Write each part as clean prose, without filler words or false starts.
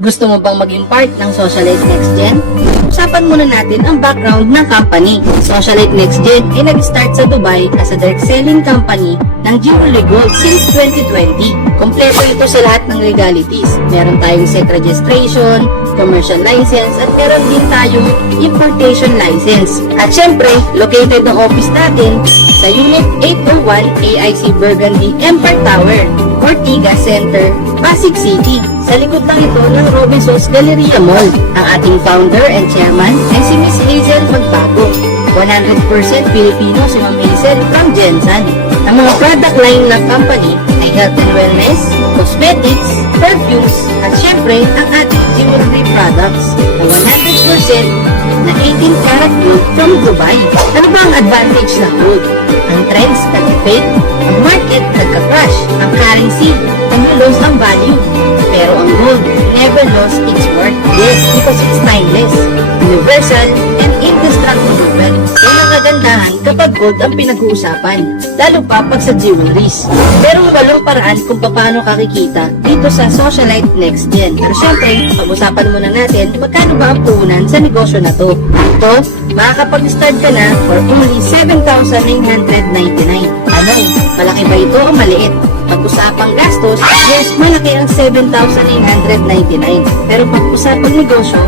Gusto mo bang maging part ng Socialite Next Gen? Usapan muna natin ang background ng company. Socialite Next Gen ay nag-start sa Dubai as a direct selling company ng Jewelry Gold since 2020. Kompleto ito sa lahat ng legalities. Meron tayong SEC registration, commercial license, at meron din tayong importation license. At syempre, located ang office natin sa Unit 801 AIC Burgundy Empire Tower, Ortigas Center, Pasig City. Sa likod lang ito ng Robinsons Galleria Mall. Ang ating founder and chairman ay si Miss Hazel Magbago. 100% Filipino si Ma'am Hazel from Jensen. Ang mga product line ng company ay health and wellness, cosmetics, perfumes, at syempre ang ating jewelry products na 100% na 18 karat gold from Dubai. Ano ba ang advantage ng gold? Ang trends nag-fade, ang market nagka-crash, ang currency lose ang value. Pero ang gold never lost its worth. Yes, because it's timeless, universal, and indestructible. Yan ang kagandahan kapag gold ang pinag-uusapan, lalo pa pag sa jewelries. Merong walong paraan kung paano kakikita dito sa Socialite Next Gen. Pero syempre, pag-usapan muna natin magkano ba ang puhunan sa negosyo na to. Ito, makakapag-start ka na for only 7,999. Ano, malaki ba ito o maliit? Pag-usapang gastos, yes, malaki ang 7,999. Pero pag-usapang negosyo,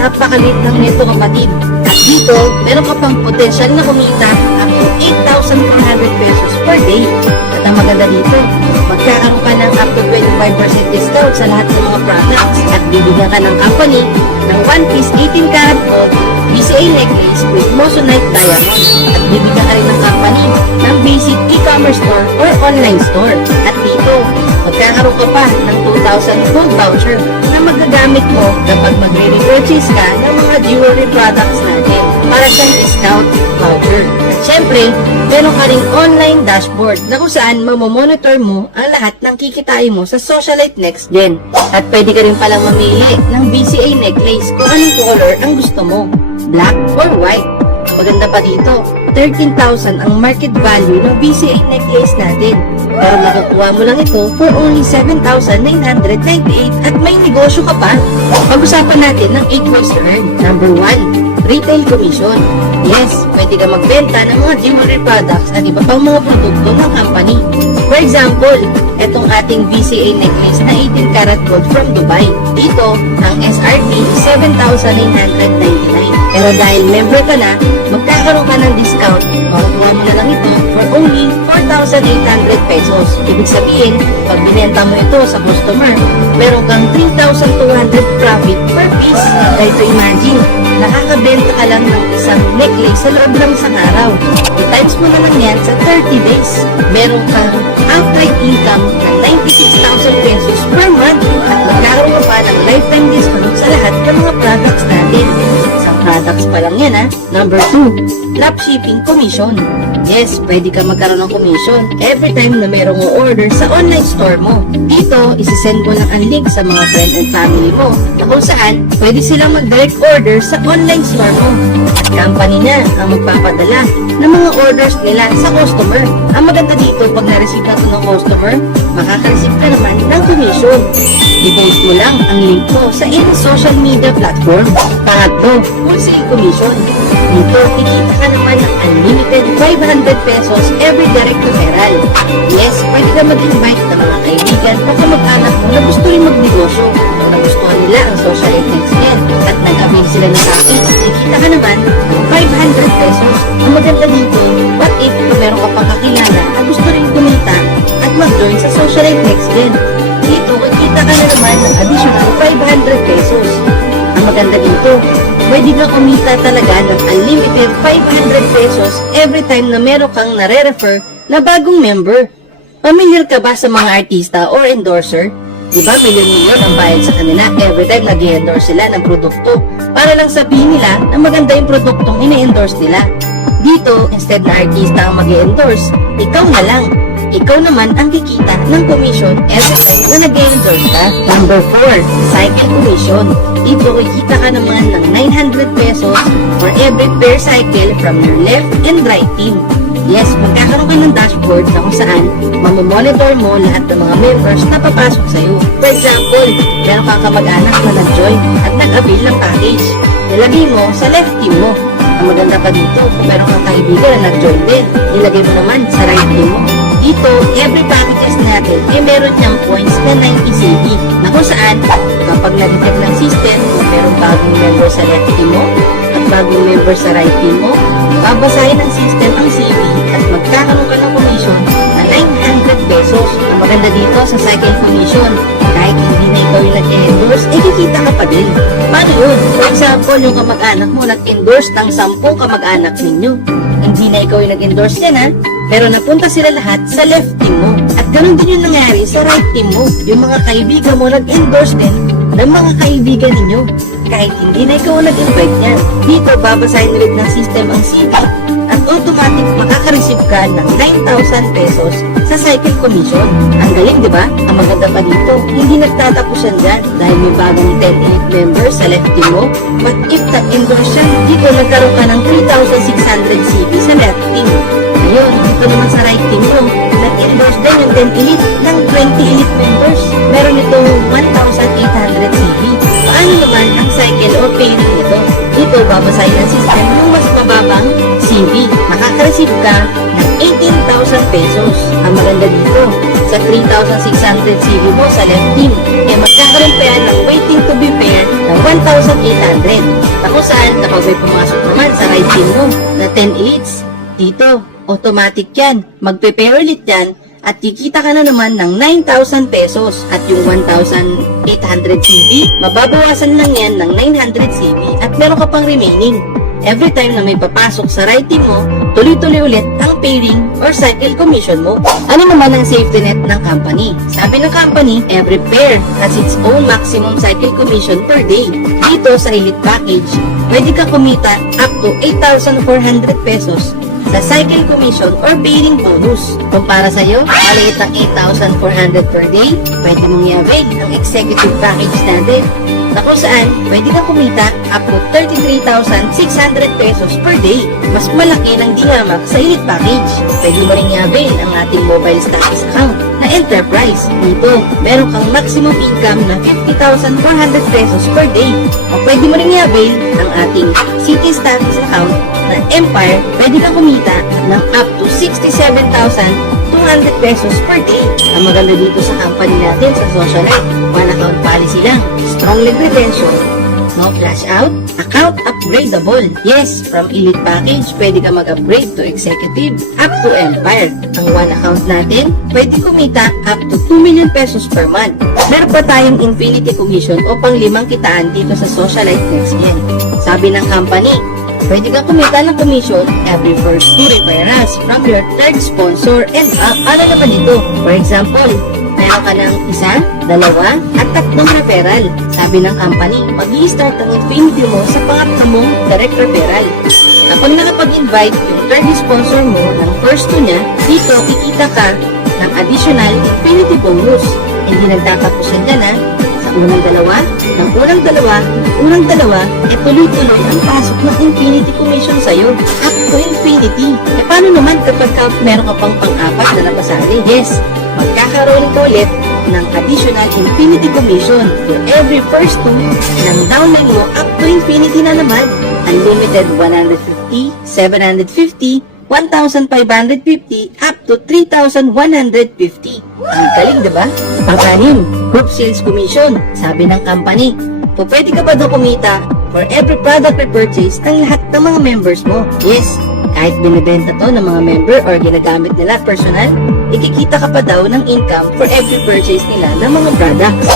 napakaliit lang nito kapatid. At dito, meron ka pang potensyal na kumita up to 8,400 pesos per day. At ang maganda dito, magkakaroon ka ng up to 25% discount sa lahat ng mga products. At bibigyan ka ng company ng 1-piece 18 karat gold BCA necklace with Moissanite diamond. At bibigyan ka rin ng company ng basic e-commerce store or online store. At dito, magkakaroon ka pa ng 2,000 gold voucher na magagamit mo kapag magre-repurchase ka ng mga jewelry products natin para sa discount voucher. At syempre, meron ka ring online dashboard na kung saan mamomonitor mo ang lahat ng kikitain mo sa Socialite Next Gen. At pwede ka rin palang mamili ng BCA necklace kung anong color ang gusto mo, black or white. Maganda pa dito, 13,000 ang market value ng BCA necklace natin. Pero makukuha mo lang ito for only 7,998 at may negosyo ka pa. Pag-usapan natin ng 8 ways to earn. Number 1, retail commission. Yes, pwede ka magbenta ng mga jewelry products at iba pang mga produkto ng company. For example, itong ating BCA necklace na 18 karat gold from Dubai. Dito, ang SRP is 7,999. Pero dahil member ka na, magkakaroon ka ng discount. Makukuha mo na lang ito for only 4,800 pesos. Ibig sabihin, pag binenta mo ito sa customer, meron kang 3,200 profit per piece. Try to imagine, nakakabenta ka lang ng isang necklace sa loob ng isang araw. I-times mo naman yan sa 30 days. Meron kang outright income na 96,000 pesos per month at magkaroon ka pa ng lifetime discount sa lahat ng mga products natin. Products pa lang yan ha. Number 2, dropshipping commission. Yes, pwede ka magkaroon ng commission every time na mayroong order sa online store mo. Dito, isisend mo lang ang link sa mga friend and family mo na kung saan pwede silang mag-direct order sa online store mo. At company na ang magpapadala ng mga orders nila sa customer. Ang maganda dito, pag na-receive na ito ng customer, makaka-receive ka naman ng commission. I-post mo lang ang link mo sa any social media platform. Pangatlo, wholesale commission. Dito, kikita ka naman ng unlimited 500 pesos every direct referral. Yes, pwede ka mag-invite ng mga kaibigan o kamag-anak mo na gusto rin magnegosyo. Nagustuhan nila ang Socialite Next Gen at nag-avail sila ng package. Kikita ka naman ng 500 pesos. Ang maganda dito, what if meron ka pang kakilala na gusto rin kumita at mag-join sa Socialite Next Gen? Dito, kikita ka na naman ng additional 500 pesos. Ang maganda dito, pwede ka kumita talaga ng unlimited 500 pesos every time na meron kang nare-refer na bagong member. Pamilyar ka ba sa mga artista or endorser? Diba milyon-milyon ang bayad sa kanila every time nag-endorse sila ng produkto para lang sabihin nila na maganda yung produktong ine-endorse nila. Dito, instead na artista ang mag-endorse, ikaw na lang. Ikaw naman ang kikita ng commission every time na nag-endorse ka. Number 4, cycle commission. Dito, kikita ka naman ng 900 pesos for every pair cycle from your left and right team. Yes, magkakaroon ka ng dashboard na kung saan mamomonitor mo lahat ng mga members na papasok sa'yo. For example, meron kang kamag-anak na nag-join at nag-avail ng package. Nilagay mo sa left team mo. Ang maganda pa dito, kung meron kang kaibigan na nag-join din, nilagay mo naman sa right team mo. Dito, every packages natin ay meron niyang points na 90 CV na kung saan kapag na-detect ng system kung meron bagong member sa left team mo at bagong member sa right team mo, babasahin ng system ang CV at magkakaroon ka ng commission na 900 pesos. Ang maganda dito sa cycle commission, kahit hindi na ikaw yung nag-endorse, kikita ka pa din. Paano yun? For example, yung kamag-anak mo nag-endorse ng 10 kamag-anak ninyo. Hindi na ikaw yung nag-endorse yan ha, pero napunta sila lahat sa left team mo. At ganun din yung nangyari sa right team mo. Yung mga kaibigan mo nag-endorse din ng mga kaibigan ninyo. Kahit hindi na ikaw nag-invite niyan. Dito, babasahin ulit ng system ang CV at automatic makaka-receive ka ng 9,000 pesos sa cycle commission. Ang galing, di ba? Ang maganda pa dito, hindi nagtatapos yan dyan dahil may bagong 10 elite members sa left team mo. But if nag-endorse yan, dito nagkaroon ka ng 3,600 CV sa left team. Ngayon, dito naman sa right team mo, nag-endorse din yung 10 elite ng 20 elite members. Meron itong 1,800 CV. Paano naman ang cycle o payment nito? Dito, babasahin ng system yung mas mababang CV. Makaka-receive ka ng 18,000 pesos. Ang maganda dito, sa 3,600 CV mo sa left team, magkakaroon pa yan ng waiting to be paired ng 1,800. Na kung saan, kapag may pumasok naman sa right team mo na 10 elites, dito, automatic yan. Magpe-pair ulit yan at kikita ka na naman ng 9,000 pesos at yung 1,800 CV, mababawasan lang yan ng 900 CV at meron ka pang remaining. Every time na may papasok sa right team mo, tuloy-tuloy ulit ang pairing or cycle commission mo. Ano naman ang safety net ng company? Sabi ng company, every pair has its own maximum cycle commission per day. Dito sa Elite Package, pwede ka kumita up to 8,400 pesos sa cycle commission or pairing bonus. Kumpara sa'yo, maliit ang 8,400 per day, pwede mong i-avail ang executive package natin na kung saan pwede ka kumita up to 33,600 pesos per day. Mas malaki ng dihamak sa Elite Package. Pwede mo rin i-avail ang ating mobile status account na Enterprise. Dito, meron kang maximum income na 50,400 pesos per day. O pwede mo rin i-avail ang ating City status account na Empire. Pwede kang kumita ng up to 67,200 pesos per day. Ang maganda dito sa company natin sa Socialite, one account policy lang, strong leg retention, no flash out, account upgradable. Yes, from Elite Package, pwede ka mag-upgrade to Executive up to Empire. Ang one account natin, pwede kumita up to 2 million pesos per month. Meron pa tayong Infinity Commission o pang-limang kitaan dito sa Socialite Next Gen. Sabi ng company, pwede kang kumita ng commission every first 2 referrals from your third sponsor and up. Ano naman ito? For example, meron ka ng 1, 2, at 3 referral. Sabi ng company, mag-i-start ang Infinity mo sa pangatlo mong direct referral. Kapag nakapag-invite yung third sponsor mo ng first 2 niya, dito kikita ka ng additional Infinity bonus. Hindi nagtatapos yan dyan ha. Sa unang dalawa, tuloy-tuloy ang pasok ng Infinity Commission sa'yo. Up to Infinity. Paano naman kapag meron ka pang pang-apat na napasali? Yes, magkakaroon ka ulit ng additional Infinity Commission for every first 2 ng downline mo up to Infinity na naman. Unlimited 150, 750, 1,550 up to 3,150. Ang galing, diba? Pang-anim, Group Sales Commission. Sabi ng company, pwede ka ba daw kumita for every product repurchase ng lahat ng mga members mo? Yes, kahit binibenta to ng mga member or ginagamit nila personal, ikikita ka pa daw ng income for every purchase nila ng mga products.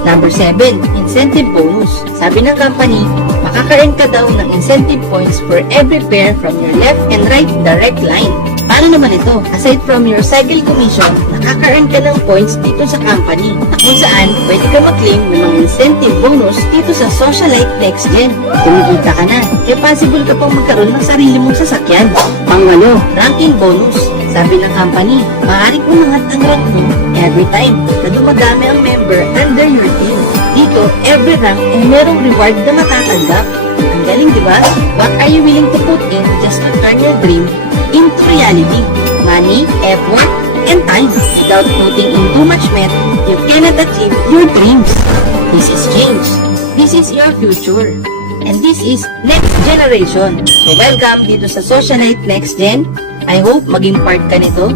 Number 7, Incentive Bonus. Sabi ng company, makaka-earn ka daw ng incentive points for every pair from your left and right direct line. Paano naman ito? Aside from your cycle commission, nakaka-earn ka ng points dito sa company na kung saan pwede ka mag-claim ng mga incentive bonus dito sa Socialite Next Gen. Kumikita ka na, kaya possible ka pang magkaroon ng sarili mong sasakyan. Pang-8, Ranking Bonus. Sabi ng company, maaaring umangat ang rank mo every time na dumadami ang member under your team. Dito, every rank ay merong reward na matatanggap. Ang galing, di ba? What are you willing to put in just to turn your dream into reality. Money, effort, and time. Without putting in too much met, you cannot achieve your dreams. This is change. This is your future. And this is Next Generation. So welcome dito sa Socialite Next Gen. I hope maging part ka nito.